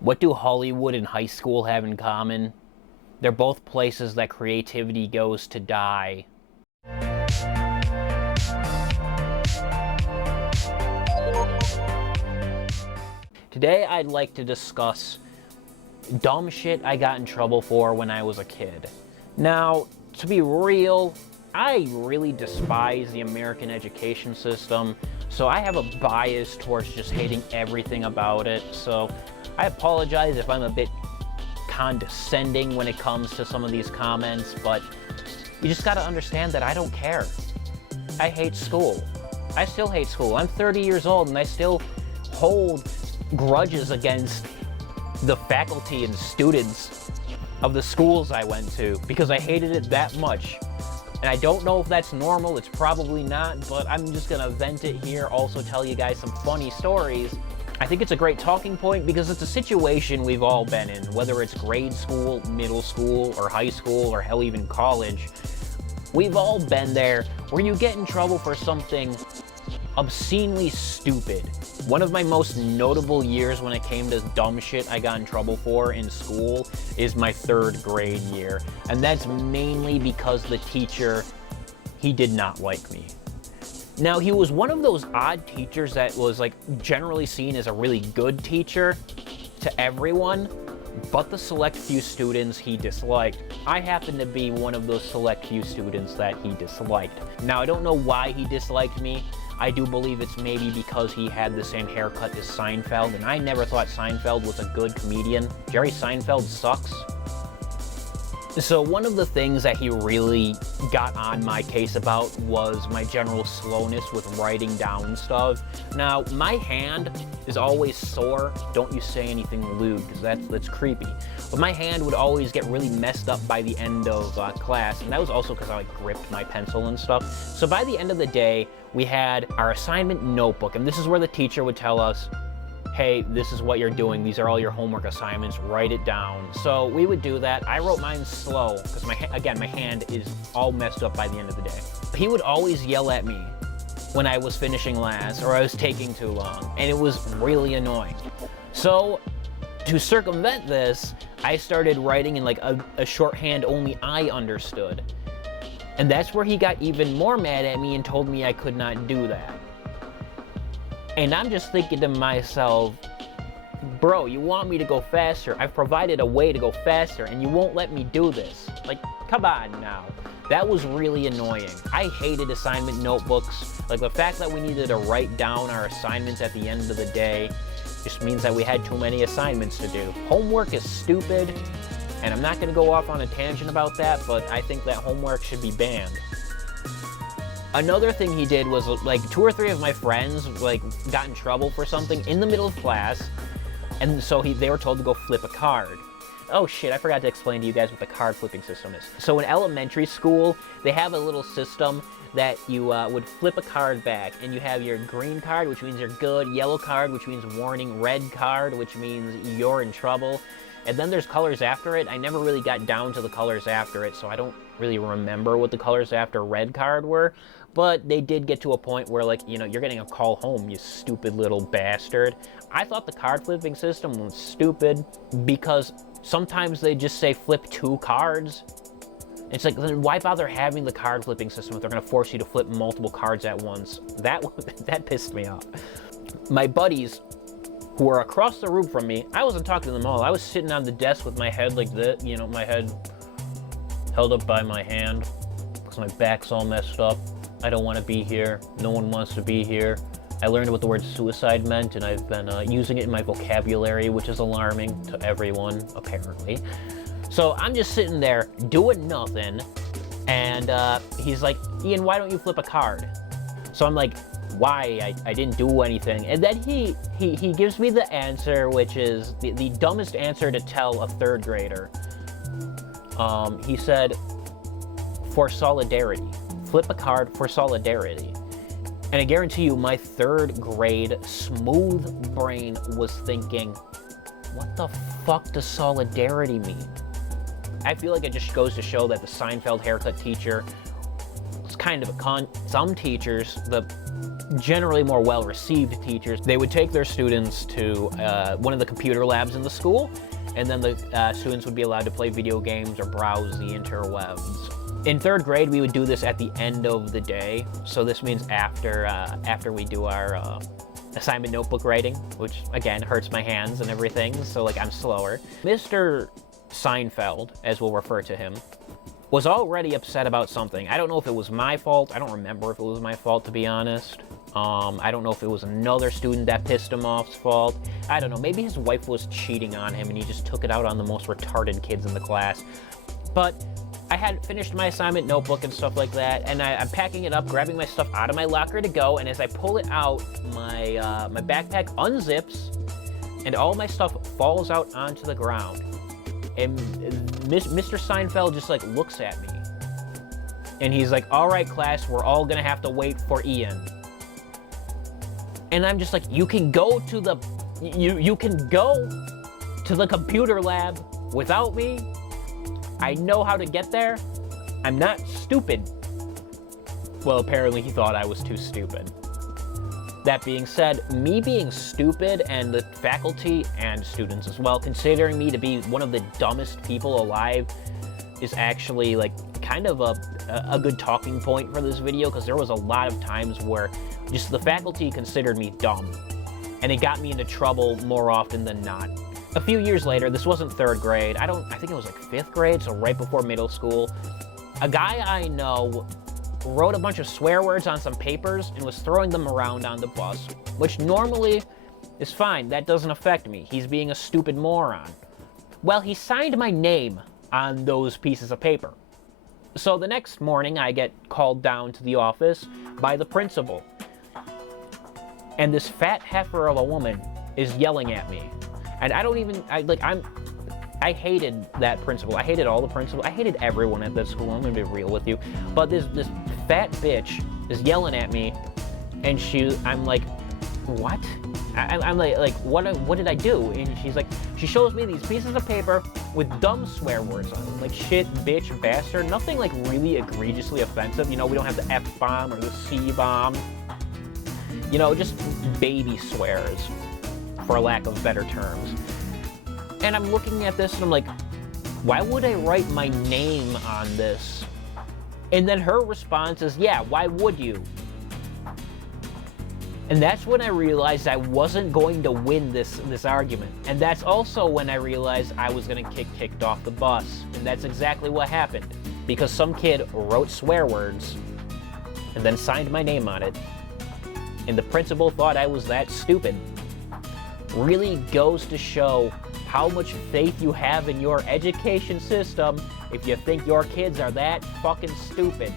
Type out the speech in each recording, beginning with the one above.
What do Hollywood and high school have in common? They're both places that creativity goes to die. Today I'd like to discuss dumb shit I got in trouble for when I was a kid. Now, to be real, I really despise the American education system, so I have a bias towards just hating everything about it. So I apologize if I'm a bit condescending when it comes to some of these comments, but you just gotta understand that I don't care. I hate school. I still hate school. I'm 30 years old and I still hold grudges against the faculty and students of the schools I went to because I hated it that much. And I don't know if that's normal, it's probably not, but I'm just gonna vent it here, also tell you guys some funny stories. I think it's a great talking point because it's a situation we've all been in, whether it's grade school, middle school, or high school, or hell, even college. We've all been there where you get in trouble for something obscenely stupid. One of my most notable years when it came to dumb shit I got in trouble for in school is my 3rd grade year. And that's mainly because the teacher, he did not like me. Now, he was one of those odd teachers that was like generally seen as a really good teacher to everyone, but the select few students he disliked. I happen to be one of those select few students that he disliked. Now, I don't know why he disliked me. I do believe it's maybe because he had the same haircut as Seinfeld, and I never thought Seinfeld was a good comedian. Jerry Seinfeld sucks. So one of the things that he really got on my case about was my general slowness with writing down stuff. Now, my hand is always sore. Don't you say anything lewd, because that's creepy. But my hand would always get really messed up by the end of class, and that was also because I gripped my pencil and stuff. So by the end of the day, we had our assignment notebook, and this is where the teacher would tell us, hey, this is what you're doing. These are all your homework assignments. Write it down. So we would do that. I wrote mine slow because my hand is all messed up by the end of the day. He would always yell at me when I was finishing last or I was taking too long, and it was really annoying. So to circumvent this, I started writing in like a shorthand only I understood. And that's where he got even more mad at me and told me I could not do that. And I'm just thinking to myself, bro, you want me to go faster? I've provided a way to go faster and you won't let me do this. Like, come on now. That was really annoying. I hated assignment notebooks. Like, the fact that we needed to write down our assignments at the end of the day just means that we had too many assignments to do. Homework is stupid, and I'm not gonna go off on a tangent about that, but I think that homework should be banned. Another thing he did was, like, 2 or 3 of my friends, like, got in trouble for something in the middle of class, and so they were told to go flip a card. Oh shit, I forgot to explain to you guys what the card flipping system is. So in elementary school, they have a little system that you would flip a card back, and you have your green card, which means you're good, yellow card, which means warning, red card, which means you're in trouble, and then there's colors after it. I never really got down to the colors after it, so I don't really remember what the colors after red card were. But they did get to a point where, like, you know, you're getting a call home, you stupid little bastard. I thought the card flipping system was stupid because sometimes they just say flip 2 cards. It's like, then why bother having the card flipping system if they're gonna force you to flip multiple cards at once? That pissed me off. My buddies who were across the room from me, I wasn't talking to them all. I was sitting on the desk with my head like this, you know, my head held up by my hand because my back's all messed up. I don't want to be here. No one wants to be here. I learned what the word suicide meant, and I've been using it in my vocabulary, which is alarming to everyone, apparently. So I'm just sitting there doing nothing, and he's like, Ian, why don't you flip a card? So I'm like, why? I didn't do anything. And then he gives me the answer, which is the dumbest answer to tell a 3rd grader. He said, for solidarity. Flip a card for solidarity. And I guarantee you, my 3rd grade smooth brain was thinking, what the fuck does solidarity mean? I feel like it just goes to show that the Seinfeld haircut teacher was kind of a con. Some teachers, the generally more well-received teachers, they would take their students to one of the computer labs in the school, and then the students would be allowed to play video games or browse the interwebs. In 3rd grade, we would do this at the end of the day, so this means after we do our assignment notebook writing, which again hurts my hands and everything, so like I'm slower. Mr. Seinfeld, as we'll refer to him, was already upset about something. I don't know if it was my fault. I don't remember if it was my fault, to be honest. I don't know if it was another student that pissed him off's fault. I don't know. Maybe his wife was cheating on him and he just took it out on the most retarded kids in the class. But I had finished my assignment notebook and stuff like that, and I'm packing it up, grabbing my stuff out of my locker to go, and as I pull it out, my backpack unzips, and all my stuff falls out onto the ground. And Mr. Seinfeld just like looks at me, and he's like, "All right, class, we're all gonna have to wait for Ian." And I'm just like, you can go to the computer lab without me. I know how to get there. I'm not stupid. Well, apparently he thought I was too stupid. That being said, me being stupid and the faculty and students as well considering me to be one of the dumbest people alive is actually like kind of a good talking point for this video, because there was a lot of times where just the faculty considered me dumb, and it got me into trouble more often than not. A few years later, this wasn't 3rd grade, I think it was like 5th grade, so right before middle school, a guy I know wrote a bunch of swear words on some papers and was throwing them around on the bus, which normally is fine, that doesn't affect me. He's being a stupid moron. Well, he signed my name on those pieces of paper. So the next morning, I get called down to the office by the principal. And this fat heifer of a woman is yelling at me. And I hated that principal. I hated all the principals. I hated everyone at that school. I'm gonna be real with you. But this fat bitch is yelling at me, and I'm like, what? I'm like, what did I do? And she's like, she shows me these pieces of paper with dumb swear words on them, like shit, bitch, bastard. Nothing like really egregiously offensive. You know, we don't have the F-bomb or the C-bomb. You know, just baby swears, for lack of better terms. And I'm looking at this and I'm like, why would I write my name on this? And then her response is, yeah, why would you? And that's when I realized I wasn't going to win this argument. And that's also when I realized I was gonna get kicked off the bus. And that's exactly what happened. Because some kid wrote swear words and then signed my name on it. And the principal thought I was that stupid. Really goes to show how much faith you have in your education system if you think your kids are that fucking stupid.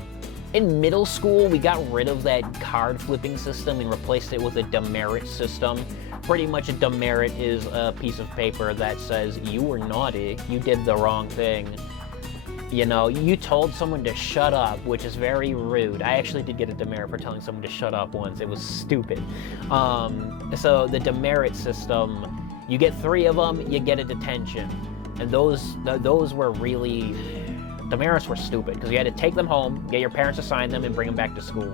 In middle school, we got rid of that card flipping system and replaced it with a demerit system. Pretty much a demerit is a piece of paper that says you were naughty, you did the wrong thing. You know, you told someone to shut up, which is very rude. I actually did get a demerit for telling someone to shut up once. It was stupid. So the demerit system, you get 3 of them, you get a detention. And those were really, demerits were stupid, because you had to take them home, get your parents to sign them, and bring them back to school.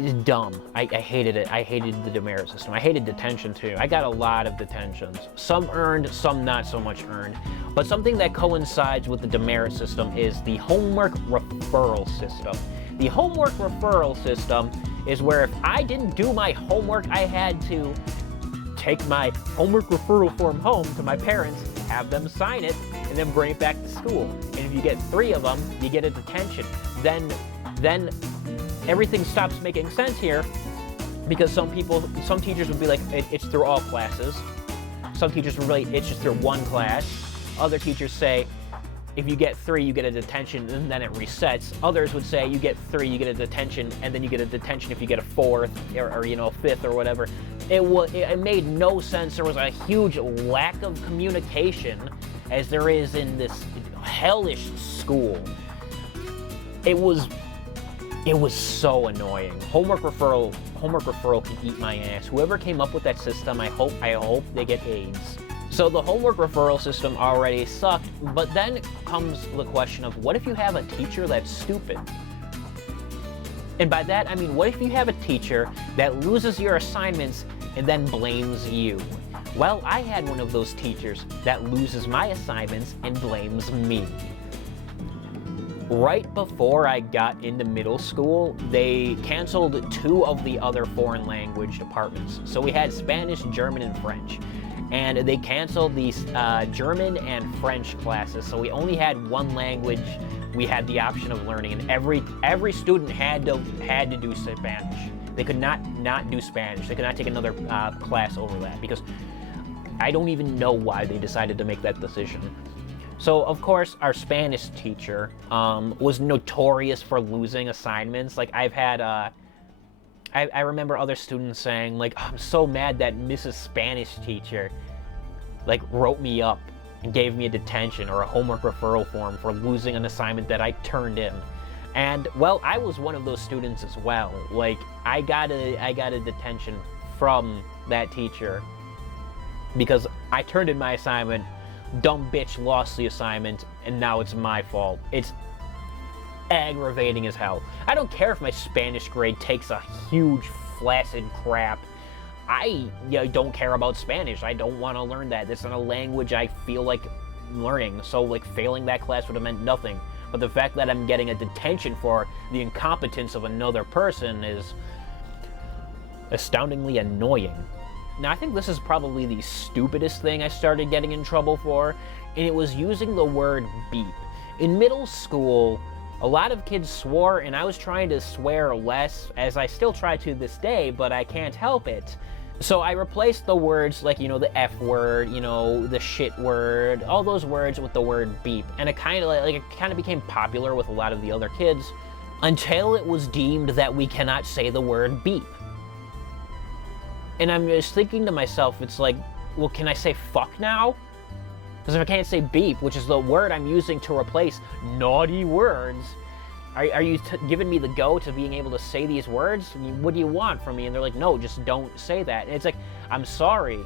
It's dumb. I hated it. I hated the demerit system. I hated detention too. I got a lot of detentions. Some earned, some not so much earned. But something that coincides with the demerit system is the homework referral system. The homework referral system is where if I didn't do my homework, I had to take my homework referral form home to my parents, have them sign it, and then bring it back to school. And if you get 3 of them, you get a detention. Then everything stops making sense here, because some teachers would be like, it's through all classes. Some teachers would really, it's just through one class. Other teachers say, if you get 3, you get a detention, and then it resets. Others would say, you get 3, you get a detention, and then you get a detention if you get a 4th, or you know, a 5th, or whatever. It made no sense. There was a huge lack of communication, as there is in this hellish school. It was so annoying. Homework referral can eat my ass. Whoever came up with that system, I hope they get AIDS. So the homework referral system already sucked, but then comes the question of, what if you have a teacher that's stupid? And by that, I mean, what if you have a teacher that loses your assignments and then blames you? Well, I had one of those teachers that loses my assignments and blames me. Right before I got into middle school, they canceled 2 of the other foreign language departments. So we had Spanish, German, and French. And they canceled these German and French classes. So we only had one language we had the option of learning, and every student had to do Spanish. They could not do Spanish. They could not take another class over that, because I don't even know why they decided to make that decision. So, of course, our Spanish teacher was notorious for losing assignments. Like, I've had, I remember other students saying, like, oh, I'm so mad that Mrs. Spanish teacher, like, wrote me up and gave me a detention or a homework referral form for losing an assignment that I turned in. And, well, I was one of those students as well. Like, I got a detention from that teacher because I turned in my assignment. Dumb bitch lost the assignment, and now it's my fault. It's aggravating as hell. I don't care if my Spanish grade takes a huge flaccid crap. I don't care about Spanish. I don't want to learn that. It's not a language I feel like learning. So, like, failing that class would have meant nothing. But the fact that I'm getting a detention for the incompetence of another person is astoundingly annoying. Now, I think this is probably the stupidest thing I started getting in trouble for, and it was using the word beep. In middle school, a lot of kids swore, and I was trying to swear less, as I still try to this day, but I can't help it. So I replaced the words like, the F word, the shit word, all those words with the word beep. And it kind of became popular with a lot of the other kids until it was deemed that we cannot say the word beep. And I'm just thinking to myself, it's like, well, can I say fuck now? Because if I can't say beep, which is the word I'm using to replace naughty words, are you giving me the go to being able to say these words? What do you want from me? And they're like, no, just don't say that. And it's like, I'm sorry,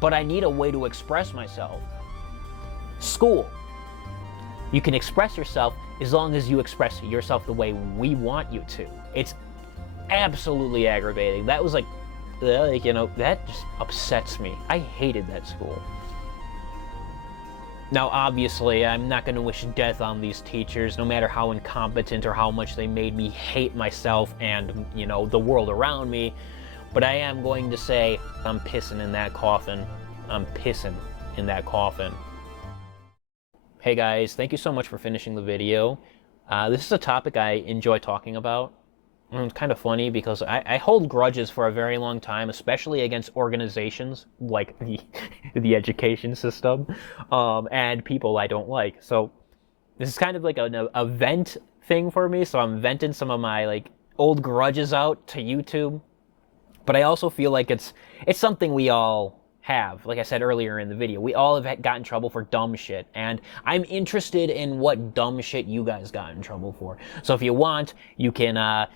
but I need a way to express myself. School. You can express yourself as long as you express yourself the way we want you to. It's absolutely aggravating. That was like, that just upsets me. I hated that school. Now, obviously, I'm not going to wish death on these teachers, no matter how incompetent or how much they made me hate myself and, the world around me. But I am going to say, I'm pissing in that coffin. I'm pissing in that coffin. Hey guys, thank you so much for finishing the video. This is a topic I enjoy talking about. And it's kind of funny because I hold grudges for a very long time, especially against organizations like the education system and people I don't like. So this is kind of like an vent thing for me. So I'm venting some of my old grudges out to YouTube. But I also feel like it's something we all have. Like I said earlier in the video, we all have got in trouble for dumb shit, and I'm interested in what dumb shit you guys got in trouble for. So if you want, you can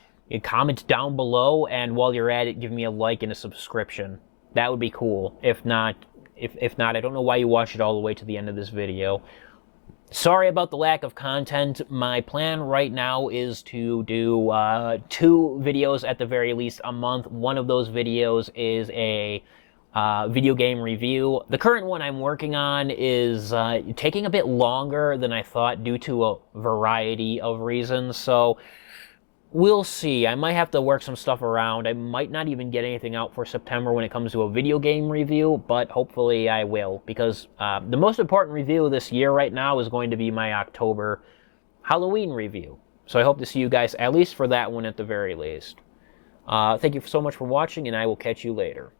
comment down below, and while you're at it, give me a like and a subscription. That would be cool. If not, I don't know why you watched it all the way to the end of this video. Sorry about the lack of content. My plan right now is to do 2 videos at the very least a month. One of those videos is a video game review. The current one I'm working on is taking a bit longer than I thought due to a variety of reasons, so we'll see. I might have to work some stuff around. I might not even get anything out for September when it comes to a video game review, but hopefully I will, because the most important review this year right now is going to be my October Halloween review. So I hope to see you guys at least for that one at the very least. Thank you so much for watching, and I will catch you later.